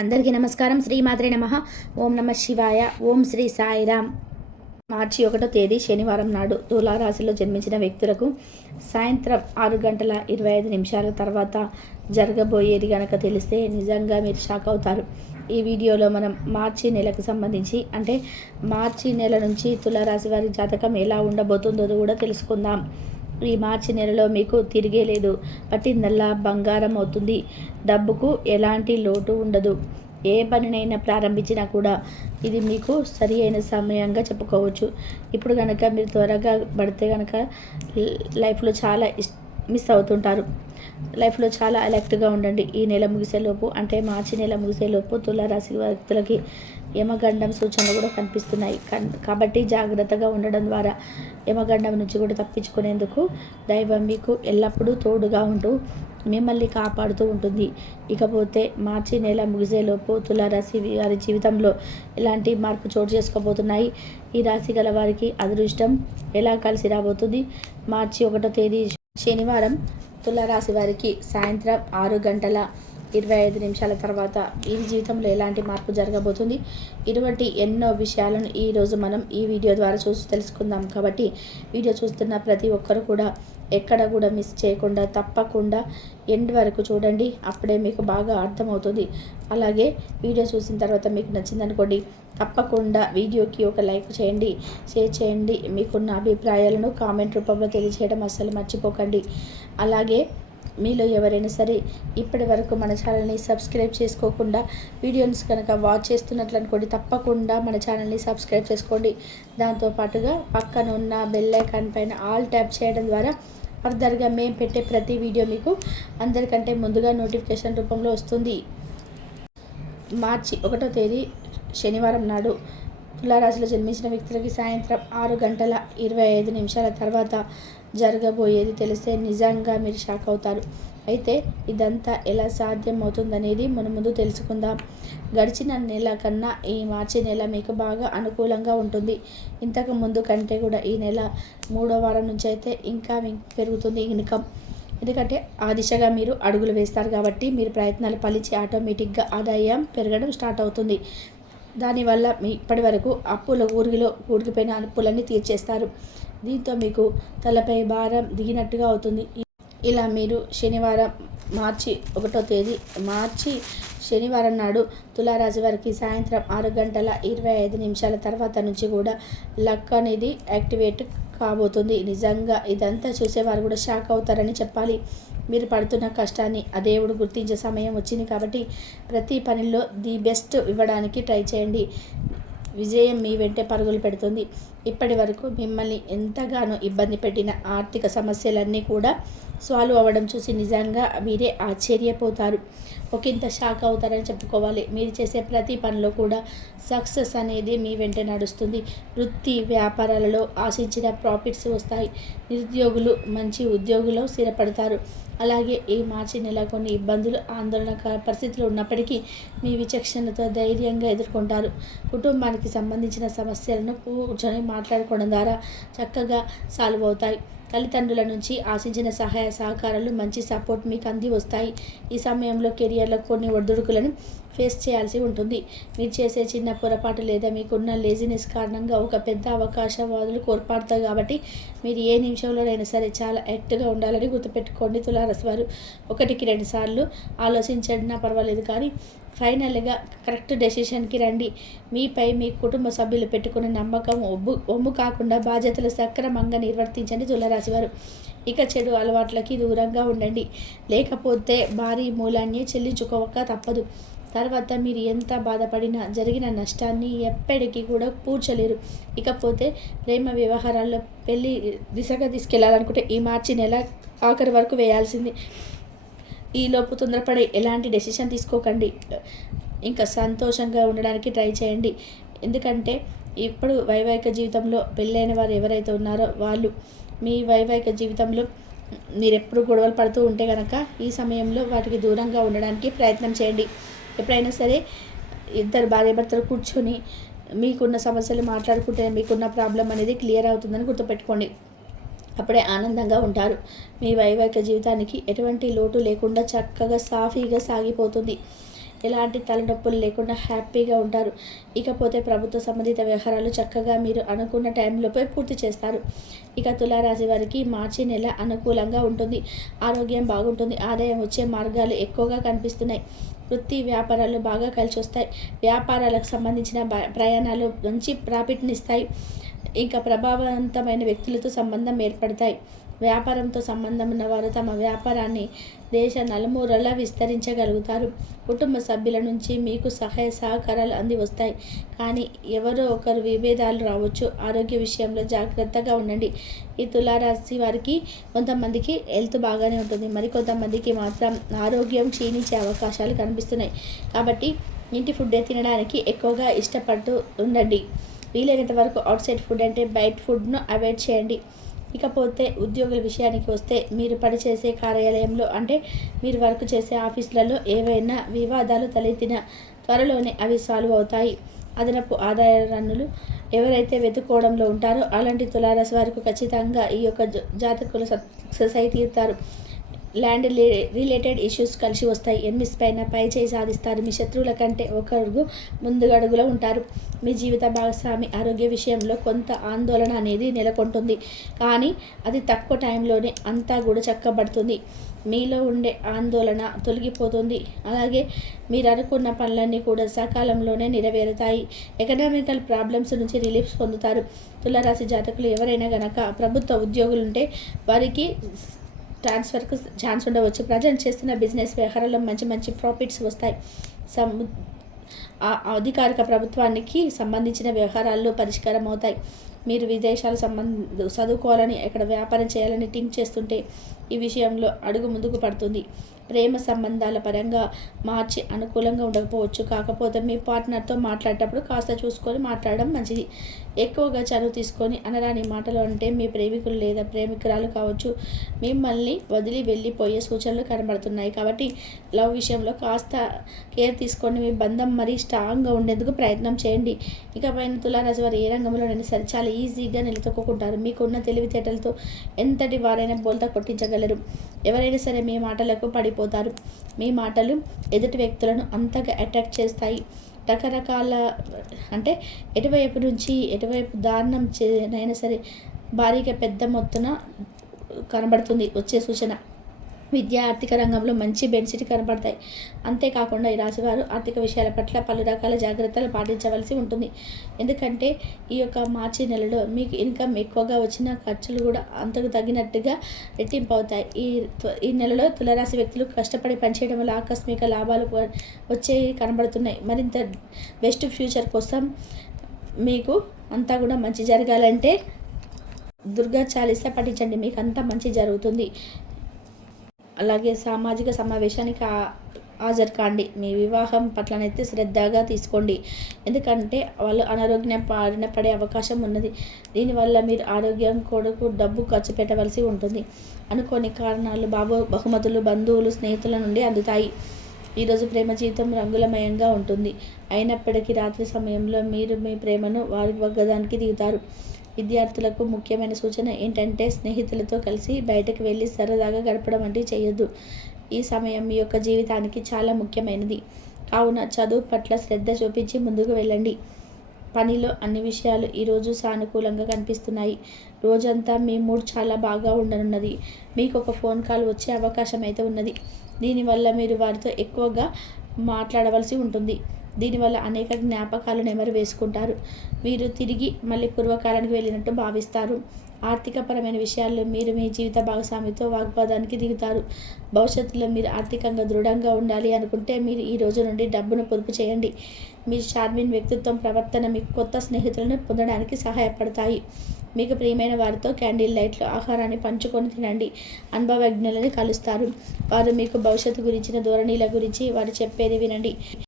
అందరికీ నమస్కారం. శ్రీమాత్రే నమః. ఓం నమ శివాయ. ఓం శ్రీ సాయిరామ్. మార్చి 1వ తేదీ శనివారం నాడు తులారాశిలో జన్మించిన వ్యక్తులకు సాయంత్రం 6:25 తర్వాత జరగబోయేది గనక తెలిస్తే నిజంగా మీరు షాక్ అవుతారు. ఈ వీడియోలో మనం మార్చి నెలకు సంబంధించి అంటే మార్చి నెల నుంచి తులారాశి వారి జాతకం ఎలా ఉండబోతుందో కూడా తెలుసుకుందాం. ఈ మార్చి నెలలో మీకు తిరిగే లేదు, పట్టిందల్లా బంగారం అవుతుంది. డబ్బుకు ఎలాంటి లోటు ఉండదు. ఏ పనినైనా ప్రారంభించినా కూడా ఇది మీకు సరి అయిన సమయంగా చెప్పుకోవచ్చు. ఇప్పుడు కనుక మీరు త్వరగా పడితే కనుక లైఫ్లో చాలా మిస్ అవుతుంటారు. లైఫ్లో చాలా అలర్ట్గా ఉండండి. ఈ నెల ముగిసేలోపు అంటే మార్చి నెల ముగిసేలోపు తులారాశి వ్యక్తులకి యమగండం సూచనలు కూడా కనిపిస్తున్నాయి. కాబట్టి జాగ్రత్తగా ఉండడం ద్వారా యమగండం నుంచి కూడా తప్పించుకునేందుకు దైవం మీకు ఎల్లప్పుడూ తోడుగా ఉంటూ మిమ్మల్ని కాపాడుతూ ఉంటుంది. ఇకపోతే మార్చి నెల ముగిసేలోపు తులారాశి వారి జీవితంలో ఎలాంటి మార్పు చోటు చేసుకోబోతున్నాయి, ఈ రాశి గల వారికి అదృష్టం ఎలా కలిసి రాబోతుంది, మార్చి 1వ తేదీ శనివారం తులారాశి వారికి సాయంత్రం 6:25 తర్వాత వీరి జీవితంలో ఎలాంటి మార్పు జరగబోతుంది, ఇటువంటి ఎన్నో విషయాలను ఈరోజు మనం ఈ వీడియో ద్వారా చూసి తెలుసుకుందాం. కాబట్టి వీడియో చూస్తున్న ప్రతి ఒక్కరు కూడా ఎక్కడ కూడా మిస్ చేయకుండా తప్పకుండా ఎండ్ వరకు చూడండి. అప్పుడే మీకు బాగా అర్థమవుతుంది. అలాగే వీడియో చూసిన తర్వాత మీకు నచ్చిందనుకోండి, తప్పకుండా వీడియోకి ఒక లైక్ చేయండి, షేర్ చేయండి. మీకున్న అభిప్రాయాలను కామెంట్ రూపంలో తెలియజేయడం అస్సలు మర్చిపోకండి. అలాగే మీలో ఎవరైనా సరే ఇప్పటి వరకు మన ఛానల్ని సబ్స్క్రైబ్ చేసుకోకుండా వీడియోస్ కనుక వాచ్ చేస్తున్నట్లు అనుకోండి, తప్పకుండా మన ఛానల్ని సబ్స్క్రైబ్ చేసుకోండి. దాంతోపాటుగా పక్కన ఉన్న బెల్ ఐకాన్ పైన ఆల్ ట్యాప్ చేయడం ద్వారా ఫర్దర్గా మేము పెట్టే ప్రతి వీడియో మీకు అందరికంటే ముందుగా నోటిఫికేషన్ రూపంలో వస్తుంది. మార్చి 1వ తేదీ శనివారం నాడు తులారాశిలో జన్మించిన వ్యక్తులకి సాయంత్రం 6:25 తర్వాత జరగబోయేది తెలిస్తే నిజంగా మీరు షాక్ అవుతారు. అయితే ఇదంతా ఎలా సాధ్యం అవుతుందనేది మన ముందు తెలుసుకుందాం. గడిచిన నెల కన్నా ఈ మార్చి నెల మీకు బాగా అనుకూలంగా ఉంటుంది. ఇంతకు ముందు కంటే కూడా ఈ నెల 3వ వారం నుంచి అయితే ఇంకా పెరుగుతుంది ఇన్కమ్. ఎందుకంటే ఆ దిశగా మీరు అడుగులు వేస్తారు కాబట్టి మీరు ప్రయత్నాలు ఫలించి ఆటోమేటిక్గా ఆదాయం పెరగడం స్టార్ట్ అవుతుంది. దానివల్ల మీ ఇప్పటి వరకు అప్పుల ఊరికిపోయిన అప్పులన్నీ తీర్చేస్తారు. దీంతో మీకు తలపై భారం దిగినట్టుగా అవుతుంది. ఇలా మీరు శనివారం మార్చి 1వ తేదీ శనివారం నాడు తులారాశి వారికి సాయంత్రం 6:25 తర్వాత నుంచి కూడా లక్ అనేది యాక్టివేట్ కాబోతుంది. నిజంగా ఇదంతా చూసేవారు కూడా షాక్ అవుతారని చెప్పాలి. మీరు పడుతున్న కష్టాన్ని ఆ దేవుడు గుర్తించే సమయం వచ్చింది కాబట్టి ప్రతి పనిలో ది బెస్ట్ ఇవ్వడానికి ట్రై చేయండి. విజయం మీ వెంటే పరుగులు పెడుతుంది. ఇప్పటి వరకు మిమ్మల్ని ఎంతగానో ఇబ్బంది పెట్టిన ఆర్థిక సమస్యలన్నీ కూడా సాల్వ్ అవ్వడం చూసి నిజంగా మీరే ఆశ్చర్యపోతారు. ఒకంత షాక్ అవుతారని చెప్పుకోవాలి. మీరు చేసే ప్రతి పనిలో కూడా సక్సెస్ అనేది మీ వెంట నడుస్తుంది. వృత్తి వ్యాపారాలలో ఆశించిన ప్రాఫిట్స్ వస్తాయి. నిరుద్యోగులు మంచి ఉద్యోగులు స్థిరపడతారు. అలాగే ఈ మార్చి నెల కొన్ని ఇబ్బందులు ఆందోళన పరిస్థితులు ఉన్నప్పటికీ మీ విచక్షణతో ధైర్యంగా ఎదుర్కొంటారు. కుటుంబానికి సంబంధించిన సమస్యలను కూర్చొని మాట్లాడుకోవడం ద్వారా చక్కగా సాల్వ్ అవుతాయి. తల్లిదండ్రుల నుంచి ఆశించిన సహాయ సహకారాలు మంచి సపోర్ట్ మీకు అంది వస్తాయి. ఈ సమయంలో కెరియర్లో కొన్ని ఒడిదుడుకులను ఫేస్ చేయాల్సి ఉంటుంది. మీరు చేసే చిన్న పొరపాటు లేదా మీకున్న లేజినెస్ కారణంగా ఒక పెద్ద అవకాశవాదులు కోల్పడతారు. కాబట్టి మీరు ఏ నిమిషంలోనైనా సరే చాలా యాక్టివ్గా ఉండాలని గుర్తుపెట్టుకోండి. తులారాశి వారు 1కి 2 సార్లు ఆలోచించడినా పర్వాలేదు, కానీ ఫైనల్గా కరెక్ట్ డెసిషన్కి రండి. మీపై మీ కుటుంబ సభ్యులు పెట్టుకున్న నమ్మకం ఒమ్ము కాకుండా బాధ్యతలు సక్రమంగా నిర్వర్తించండి తులారాశి వారు. ఇక చెడు అలవాట్లకి దూరంగా ఉండండి, లేకపోతే భారీ మూలాన్ని చెల్లించుకోక తప్పదు. తర్వాత మీరు ఎంత బాధపడినా జరిగిన నష్టాన్ని ఎప్పటికీ కూడా పూడ్చలేరు. ఇకపోతే ప్రేమ వ్యవహారాల్లో పెళ్లి దిశగా తీసుకెళ్లాలనుకుంటే ఈ మార్చి నెల ఆఖరి వరకు వేయాల్సింది. ఈలోపు తొందరపడి ఎలాంటి డెసిషన్ తీసుకోకండి. ఇంకా సంతోషంగా ఉండడానికి ట్రై చేయండి. ఎందుకంటే ఇప్పుడు వైవాహిక జీవితంలో పెళ్ళైన వారు ఎవరైతే ఉన్నారో వాళ్ళు మీ వైవాహిక జీవితంలో మీరెప్పుడు గొడవలు పడుతూ ఉంటే కనుక ఈ సమయంలో వాటికి దూరంగా ఉండడానికి ప్రయత్నం చేయండి. ఎప్పుడైనా సరే ఇద్దరు భార్యాభర్తలు కూర్చొని మీకున్న సమస్యలు మాట్లాడుకుంటే మీకున్న ప్రాబ్లం అనేది క్లియర్ అవుతుందని గుర్తుపెట్టుకోండి. అప్పుడే ఆనందంగా ఉంటారు. మీ వైవాహిక జీవితానికి ఎటువంటి లోటు లేకుండా చక్కగా సాఫీగా సాగిపోతుంది. ఎలాంటి తలనొప్పులు లేకుండా హ్యాపీగా ఉంటారు. ఇకపోతే ప్రభుత్వ సంబంధిత వ్యవహారాలు చక్కగా మీరు అనుకున్న టైంలోపై పూర్తి చేస్తారు. ఇక తులారాశి వారికి మార్చి నెల అనుకూలంగా ఉంటుంది. ఆరోగ్యం బాగుంటుంది. ఆదాయం వచ్చే మార్గాలు ఎక్కువగా కనిపిస్తున్నాయి. వృత్తి వ్యాపారాలు బాగా కలిసి వస్తాయి. వ్యాపారాలకు సంబంధించిన ప్రయాణాలు మంచి ప్రాఫిట్ని ఇస్తాయి. ఇంకా ప్రభావవంతమైన వ్యక్తులతో సంబంధం ఏర్పడతాయి. వ్యాపారంతో సంబంధం ఉన్నవారు తమ వ్యాపారాన్ని దేశ నలుమూలలా విస్తరించగలుగుతారు. కుటుంబ సభ్యుల నుంచి మీకు సహాయ సహకారాలు అంది వస్తాయి. కానీ ఎవరో ఒకరు విభేదాలు రావచ్చు. ఆరోగ్య విషయంలో జాగ్రత్తగా ఉండండి. ఈ తులారాశి వారికి కొంతమందికి హెల్త్ బాగానే ఉంటుంది. మరికొంతమందికి మాత్రం ఆరోగ్యం క్షీణించే అవకాశాలు కనిపిస్తున్నాయి. కాబట్టి ఇంటి ఫుడ్డే తినడానికి ఎక్కువగా ఇష్టపడుతూ ఉండండి. వీలైనంత వరకు అవుట్ సైడ్ ఫుడ్ అంటే బయట ఫుడ్ను అవాయిడ్ చేయండి. ఇకపోతే ఉద్యోగుల విషయానికి వస్తే మీరు పనిచేసే కార్యాలయంలో అంటే మీరు వర్క్ చేసే ఆఫీసులలో ఏవైనా వివాదాలు తలెత్తిన త్వరలోనే అవి సాల్వ్ అవుతాయి. అదనపు ఆదాయ రన్నులు ఎవరైతే వెతుక్కోవడంలో ఉంటారో అలాంటి తులారాశి వారికి ఖచ్చితంగా ఈ యొక్క జాతకులు సక్సెస్ అయి తీరుతారు. ల్యాండ్ రిలేటెడ్ ఇష్యూస్ కలిసి వస్తాయి. ఎనిమిస్ పైన పై చేయి సాధిస్తారు. మీ శత్రువుల కంటే ఒకరు ముందుగడుగులో ఉంటారు. మీ జీవిత భాగస్వామి ఆరోగ్య విషయంలో కొంత ఆందోళన అనేది నెలకొంటుంది. కానీ అది తక్కువ టైంలోనే అంతా కూడా చక్కబడుతుంది. మీలో ఉండే ఆందోళన తొలగిపోతుంది. అలాగే మీరు అనుకున్న పనులన్నీ కూడా సకాలంలోనే నెరవేరుతాయి. ఎకనామికల్ ప్రాబ్లమ్స్ నుంచి రిలీఫ్స్ పొందుతారు. తులారాశి జాతకులు ఎవరైనా గనక ప్రభుత్వ ఉద్యోగులుంటే వారికి ట్రాన్స్ఫర్కి ఛాన్స్ ఉండవచ్చు. ప్రజెంట్ చేస్తున్న బిజినెస్ వ్యవహారాల్లో మంచి మంచి ప్రాఫిట్స్ వస్తాయి. అధికారిక ప్రభుత్వానికి సంబంధించిన వ్యవహారాల్లో పరిష్కారం అవుతాయి. మీరు విదేశాలు చదువుకోవాలని ఎక్కడ వ్యాపారం చేయాలని థింక్ చేస్తుంటే ఈ విషయంలో అడుగు ముందుకు పడుతుంది. ప్రేమ సంబంధాల పరంగా మార్చి అనుకూలంగా ఉండకపోవచ్చు. కాకపోతే మీ పార్ట్నర్తో మాట్లాడేటప్పుడు కాస్త చూసుకొని మాట్లాడడం మంచిది. ఎక్కువగా చనువు తీసుకొని అనరాని మాటలు అంటే మీ ప్రేమికులు లేదా ప్రేమికురాలు కావచ్చు మిమ్మల్ని వదిలి వెళ్ళిపోయే సూచనలు కనబడుతున్నాయి. కాబట్టి లవ్ విషయంలో కాస్త కేర్ తీసుకొని మీ బంధం మరీ స్ట్రాంగ్గా ఉండేందుకు ప్రయత్నం చేయండి. ఇకపైన తులారాశి వారు ఏ రంగంలోనైనా సరే చాలా ఈజీగా నిలదొక్కుంటారు. మీకున్న తెలివితేటలతో ఎంతటి వారైనా బోల్తా కొట్టించగలరు. ఎవరైనా సరే మీ మాటలకు పడిపోతారు. మీ మాటలు ఎదుటి వ్యక్తులను అంతగా అట్రాక్ట్ చేస్తాయి. రకరకాల అంటే ఎటువైపు నుంచి ఎటువైపు దారుణం అయినా సరే భారీగా పెద్ద మొత్తున కనబడుతుంది వచ్చే సూచన. విద్య ఆర్థిక రంగంలో మంచి బెనిఫిట్ కనబడతాయి. అంతేకాకుండా ఈ రాశివారు ఆర్థిక విషయాల పట్ల పలు రకాల జాగ్రత్తలు పాటించవలసి ఉంటుంది. ఎందుకంటే ఈ యొక్క మార్చి నెలలో మీకు ఇన్కమ్ ఎక్కువగా వచ్చిన ఖర్చులు కూడా అంతకు తగినట్టుగా రెట్టింపు అవుతాయి. ఈ నెలలో తులారాశి వ్యక్తులు కష్టపడి పనిచేయడం వల్ల ఆకస్మిక లాభాలు వచ్చేవి కనబడుతున్నాయి. మరింత బెస్ట్ ఫ్యూచర్ కోసం మీకు అంతా కూడా మంచి జరగాలంటే దుర్గా చాలీసా పఠించండి. మీకు అంతా మంచి జరుగుతుంది. అలాగే సామాజిక సమావేశానికి హాజరు కాండి. మీ వివాహం పట్లనైతే శ్రద్ధగా తీసుకోండి. ఎందుకంటే వాళ్ళు అనారోగ్యం బారిన పడే అవకాశం ఉన్నది. దీనివల్ల మీరు ఆరోగ్యం కొరకు డబ్బు ఖర్చు పెట్టవలసి ఉంటుంది. అనుకోని కారణాలు బహుమతులు బంధువులు స్నేహితుల నుండి అందుతాయి. ఈరోజు ప్రేమ జీవితం రంగులమయంగా ఉంటుంది. అయినప్పటికీ రాత్రి సమయంలో మీరు మీ ప్రేమను వారి వగ్గదానికి దిగుతారు. విద్యార్థులకు ముఖ్యమైన సూచన ఏంటంటే స్నేహితులతో కలిసి బయటకు వెళ్ళి సరదాగా గడపడం వంటివి చేయొద్దు. ఈ సమయం మీ యొక్క జీవితానికి చాలా ముఖ్యమైనది. కావున చదువు పట్ల శ్రద్ధ చూపించి ముందుకు వెళ్ళండి. పనిలో అన్ని విషయాలు ఈరోజు సానుకూలంగా కనిపిస్తున్నాయి. రోజంతా మీ మూడ్ చాలా బాగా ఉండనున్నది. మీకు ఒక ఫోన్ కాల్ వచ్చే అవకాశం అయితే ఉన్నది. దీనివల్ల మీరు వారితో ఎక్కువగా మాట్లాడవలసి ఉంటుంది. దీనివల్ల అనేక జ్ఞాపకాలు నెమరు వేసుకుంటారు. మీరు తిరిగి మళ్ళీ పూర్వకాలానికి వెళ్ళినట్టు భావిస్తారు. ఆర్థికపరమైన విషయాల్లో మీరు మీ జీవిత భాగస్వామితో వాగ్వాదానికి దిగుతారు. భవిష్యత్తులో మీరు ఆర్థికంగా దృఢంగా ఉండాలి అనుకుంటే మీరు ఈ రోజు నుండి డబ్బును పొదుపు చేయండి. మీ చార్మిన్ వ్యక్తిత్వం ప్రవర్తన మీకు కొత్త స్నేహితులను పొందడానికి సహాయపడతాయి. మీకు ప్రియమైన వారితో క్యాండిల్ లైట్లో ఆహారాన్ని పంచుకొని తినండి. అనుభవజ్ఞులని కలుస్తారు. వారు మీకు భవిష్యత్తు గురించిన ధోరణిల గురించి వారు చెప్పేది వినండి.